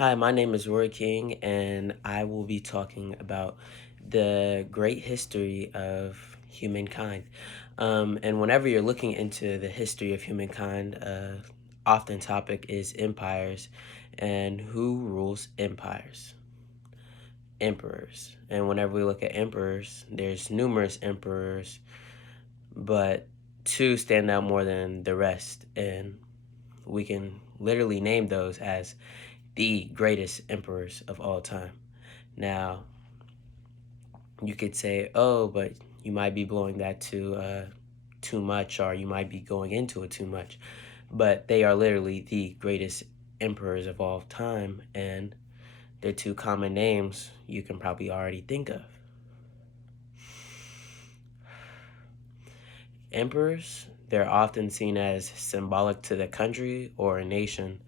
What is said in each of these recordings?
Hi, my name is Roy King, and I will be talking about the great history of humankind. And whenever you're looking into the history of humankind, often topic is empires and who rules empires. Emperors. And whenever we look at emperors, there's numerous emperors, but two stand out more than the rest. And we can literally name those as the greatest emperors of all time. Now, you could say, oh, but you might be blowing that too much, or you might be going into it too much. But they are literally the greatest emperors of all time, and their two common names you can probably already think of. Emperors, they're often seen as symbolic to the country or a nation,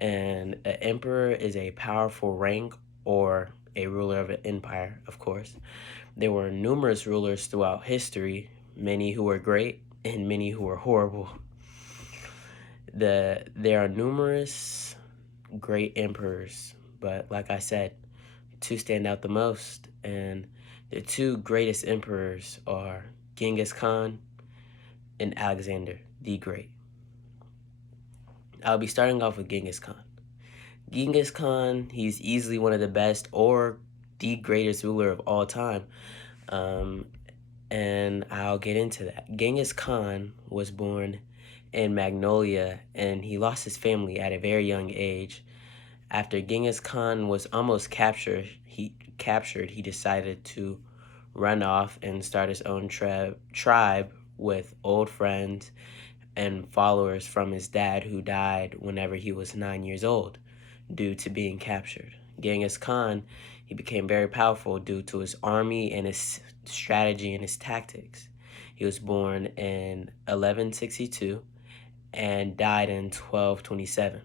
and an emperor is a powerful rank or a ruler of an empire, of course. There were numerous rulers throughout history, many who were great and many who were horrible. There are numerous great emperors, but like I said, two stand out the most, and the two greatest emperors are Genghis Khan and Alexander the Great. I'll be starting off with Genghis Khan. Genghis Khan, he's easily one of the best or the greatest ruler of all time. Um, and I'll get into that. Genghis Khan was born in Magnolia, and he lost his family at a very young age. After Genghis Khan was almost captured, he decided to run off and start his own tribe with old friends and followers from his dad, who died whenever he was 9 years old due to being captured. Genghis Khan, he became very powerful due to his army and his strategy and his tactics. He was born in 1162 and died in 1227.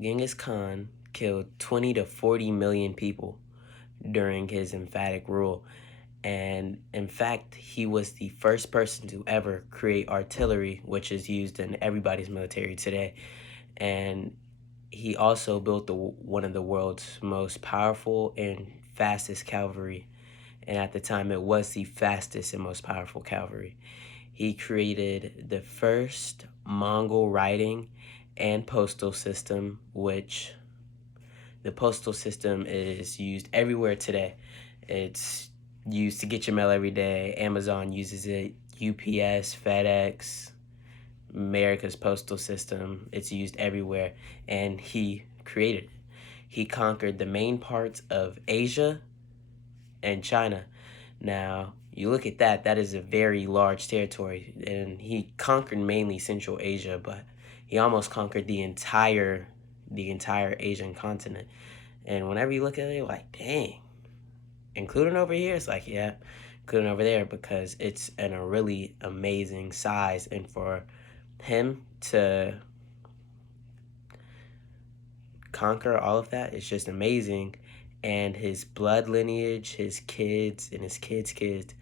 Genghis Khan killed 20 to 40 million people during his emphatic rule. And in fact, he was the first person to ever create artillery, which is used in everybody's military today. And he also built one of the world's most powerful and fastest cavalry. And at the time, it was the fastest and most powerful cavalry. He created the first Mongol writing and postal system, which the postal system is used everywhere today. It's used to get your mail every day. Amazon uses it, UPS, FedEx, America's postal system. It's used everywhere, and he created it. He conquered the main parts of Asia and China. Now, you look at that, that is a very large territory, and he conquered mainly Central Asia, but he almost conquered the entire Asian continent. And whenever you look at it, you're like, dang, including over here, it's like, yeah, including over there, because it's in a really amazing size. And for him to conquer all of that, it's just amazing. And his blood lineage, his kids and his kids' kids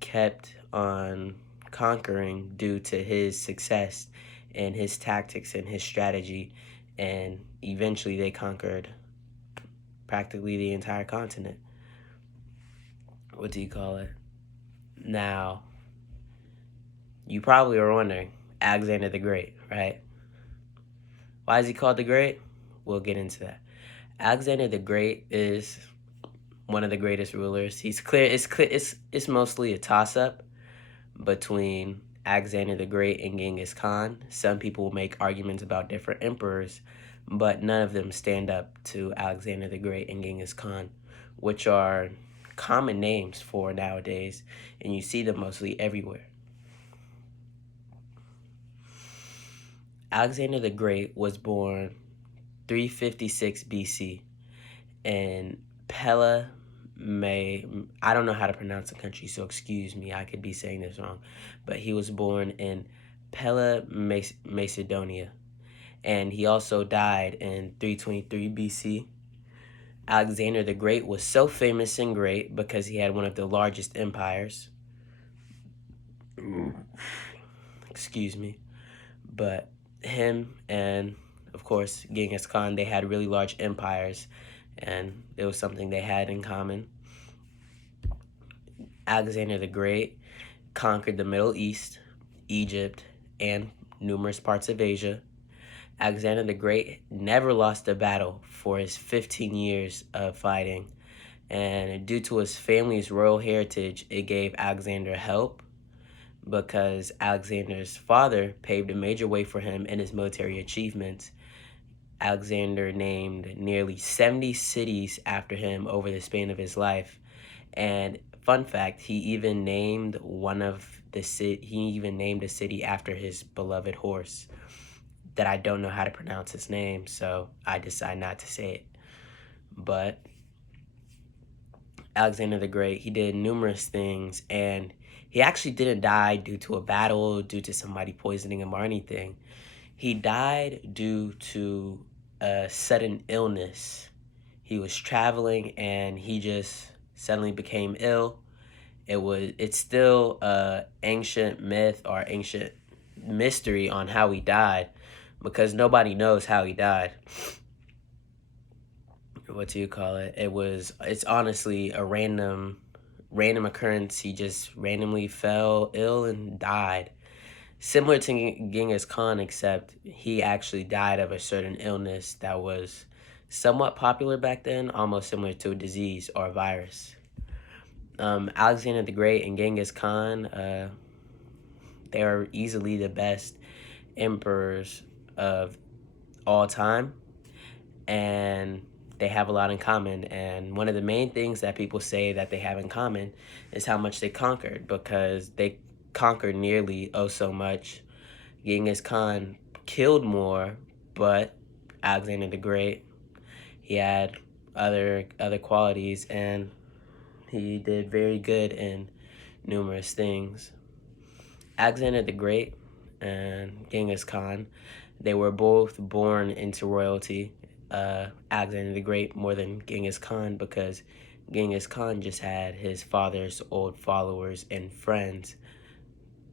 kept on conquering due to his success and his tactics and his strategy. And eventually they conquered practically the entire continent. What do you call it? Now, you probably are wondering, Alexander the Great, right? Why is he called the Great? We'll get into that. Alexander the Great is one of the greatest rulers. He's clear. It's mostly a toss-up between Alexander the Great and Genghis Khan. Some people will make arguments about different emperors, but none of them stand up to Alexander the Great and Genghis Khan, which are common names for nowadays, and you see them mostly everywhere. Alexander the Great was born 356 BC in Pella, I don't know how to pronounce the country, so excuse me, I could be saying this wrong, but he was born in Pella, Macedonia, and he also died in 323 BC. Alexander the Great was so famous and great because he had one of the largest empires. Excuse me. But him and, of course, Genghis Khan, they had really large empires, and it was something they had in common. Alexander the Great conquered the Middle East, Egypt, and numerous parts of Asia. Alexander the Great never lost a battle for his 15 years of fighting, and due to his family's royal heritage, it gave Alexander help because Alexander's father paved a major way for him in his military achievements. Alexander named nearly 70 cities after him over the span of his life. And fun fact, he even named a city after his beloved horse that I don't know how to pronounce his name, so I decide not to say it. But Alexander the Great, he did numerous things, and he actually didn't die due to a battle, due to somebody poisoning him or anything. He died due to a sudden illness. He was traveling and he just suddenly became ill. It's still a ancient myth or ancient mystery on how he died, because nobody knows how he died. What do you call it? It's honestly a random occurrence. He just randomly fell ill and died. Similar to Genghis Khan, except he actually died of a certain illness that was somewhat popular back then, almost similar to a disease or a virus. Alexander the Great and Genghis Khan, they are easily the best emperors of all time, and they have a lot in common. And one of the main things that people say that they have in common is how much they conquered, because they conquered nearly so much. Genghis Khan killed more, but Alexander the Great, he had other qualities, and he did very good in numerous things. Alexander the Great and Genghis Khan, they were both born into royalty. Alexander the Great more than Genghis Khan, because Genghis Khan just had his father's old followers and friends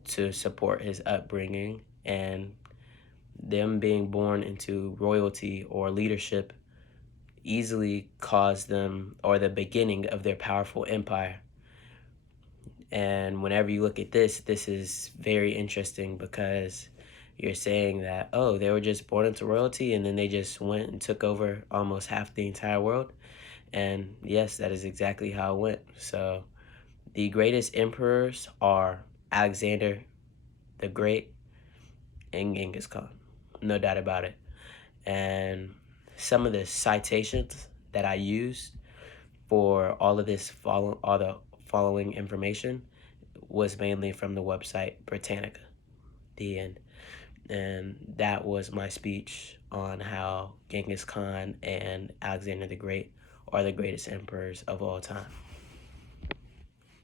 to support his upbringing, and them being born into royalty or leadership easily caused them, or the beginning of their powerful empire. And whenever you look at this is very interesting, because you're saying that, oh, they were just born into royalty and then they just went and took over almost half the entire world. And yes, that is exactly how it went. So the greatest emperors are Alexander the Great and Genghis Khan, no doubt about it. And some of the citations that I used for all the following information was mainly from the website Britannica. The end. And that was my speech on how Genghis Khan and Alexander the Great are the greatest emperors of all time.